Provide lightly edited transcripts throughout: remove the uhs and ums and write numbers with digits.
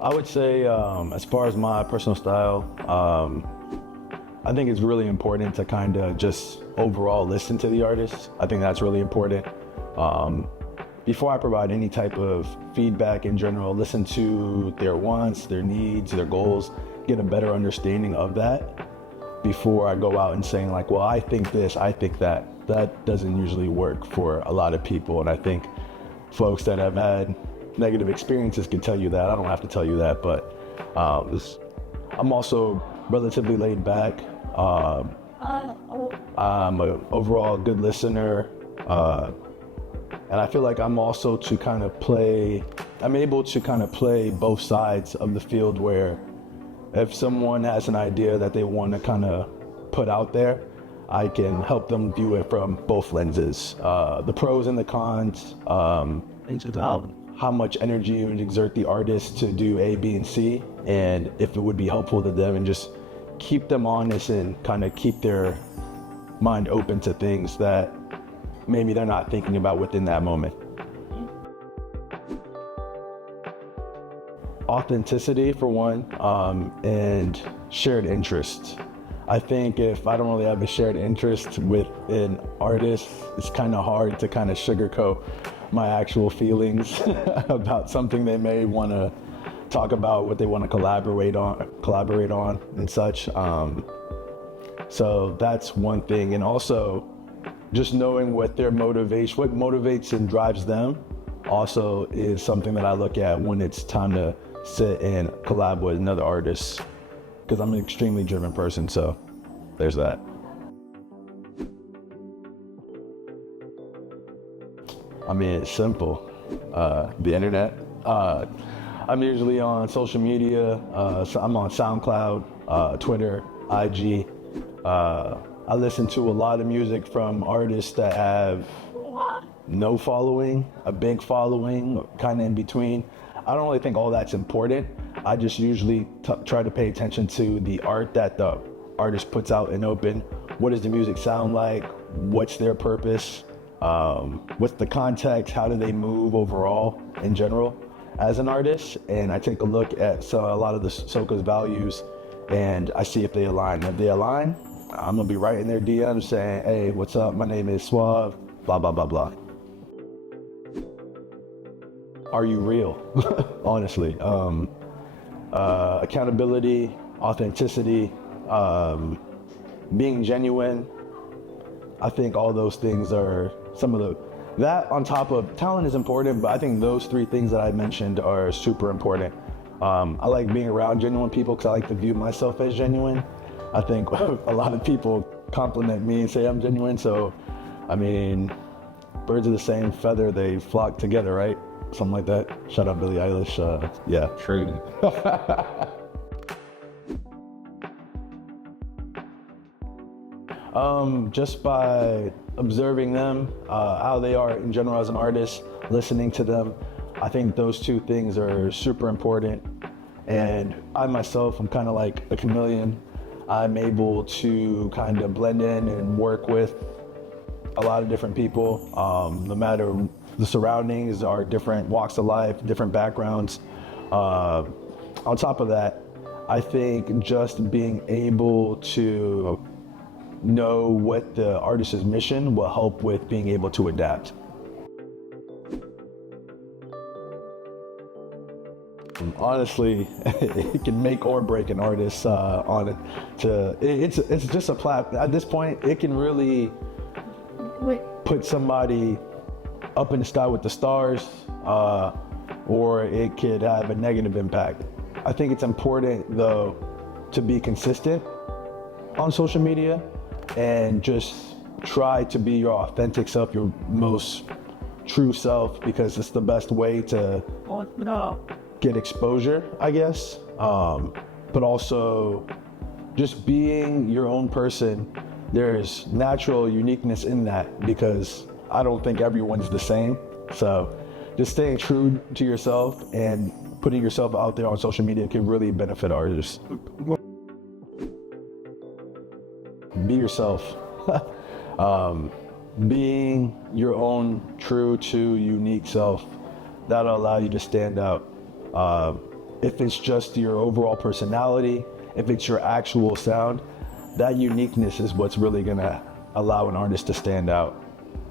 I would say, as far as my personal style, I think it's really important to kind of just overall listen to the artist. I think that's really important. Before I provide any type of feedback in general, listen to their wants, their needs, their goals, get a better understanding of that before I go out and saying like, well, I think this, I think that. That doesn't usually work for a lot of people. And I think folks that have had negative experiences can tell you that. I don't have to tell you that, but I'm also relatively laid back. I'm an overall good listener. And I feel like I'm also I'm able to kind of play both sides of the field, where if someone has an idea that they want to kind of put out there, I can help them view it from both lenses. The pros and the cons, how much energy it would exert the artist to do A, B, and C, and if it would be helpful to them, and just keep them honest and kind of keep their mind open to things that maybe they're not thinking about within that moment. Authenticity for one, and shared interests. I think if I don't really have a shared interest with an artist, it's kind of hard to kind of sugarcoat my actual feelings about something they may want to talk about, what they want to collaborate on and such. So that's one thing. And also just knowing what motivates and drives them also is something that I look at when it's time to sit and collab with another artist, because I'm an extremely driven person, so there's that. I mean, it's simple. The internet. I'm usually on social media. So I'm on SoundCloud, Twitter, IG. I listen to a lot of music from artists that have no following, a big following, kind of in between. I don't really think all that's important. I just usually try to pay attention to the art that the artist puts out in open. What does the music sound like? What's their purpose? What's the context? How do they move overall in general as an artist? And I take a look at a lot of the Socha's values, and I see if they align. If they align, I'm gonna be right in their DMs saying, hey, what's up? My name is Suave, blah, blah, blah, blah. Are you real? Honestly. Accountability, authenticity, being genuine. I think all those things are that on top of talent is important, but I think those three things that I mentioned are super important. I like being around genuine people because I like to view myself as genuine. I think a lot of people compliment me and say I'm genuine, so I mean, birds of the same feather, they flock together, right? Something like that. Shout out Billie Eilish. Yeah. True. Just by observing them, how they are in general as an artist, listening to them, I think those two things are super important. And I myself, I'm kind of like a chameleon. I'm able to kind of blend in and work with a lot of different people, no matter the surroundings, are different walks of life, different backgrounds. On top of that, I think just being able to know what the artist's mission will help with being able to adapt. Honestly, it can make or break an artist it's just a platform. At this point, it can really put somebody up in the sky with the stars, or it could have a negative impact. I think it's important though to be consistent on social media and just try to be your authentic self, your most true self, because it's the best way to get exposure, I guess. But also just being your own person, there's natural uniqueness in that, because I don't think everyone's the same. So just staying true to yourself and putting yourself out there on social media can really benefit artists. Be yourself. Being your own true to unique self, that'll allow you to stand out. if it's just your overall personality, if it's your actual sound, that uniqueness is what's really gonna allow an artist to stand out.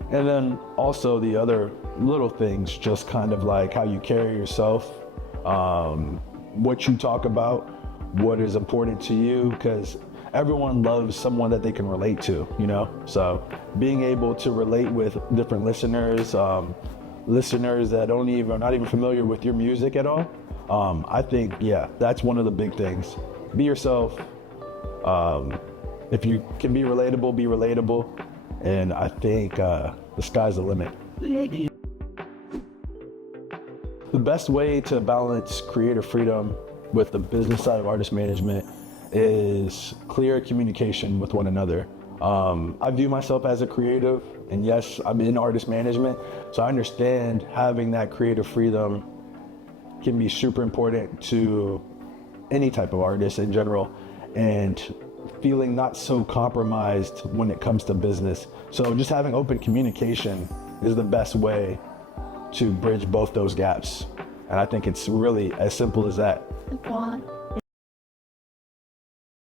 And then also the other little things, just kind of like how you carry yourself, what you talk about, what is important to you, because everyone loves someone that they can relate to, you know? So being able to relate with different listeners, listeners that are not even familiar with your music at all, I think, yeah, that's one of the big things. Be yourself. If you can be relatable. And I think the sky's the limit. The best way to balance creative freedom with the business side of artist management is clear communication with one another. I view myself as a creative, and yes, I'm in artist management, so I understand having that creative freedom can be super important to any type of artist in general, and feeling not so compromised when it comes to business. So just having open communication is the best way to bridge both those gaps. And I think it's really as simple as that.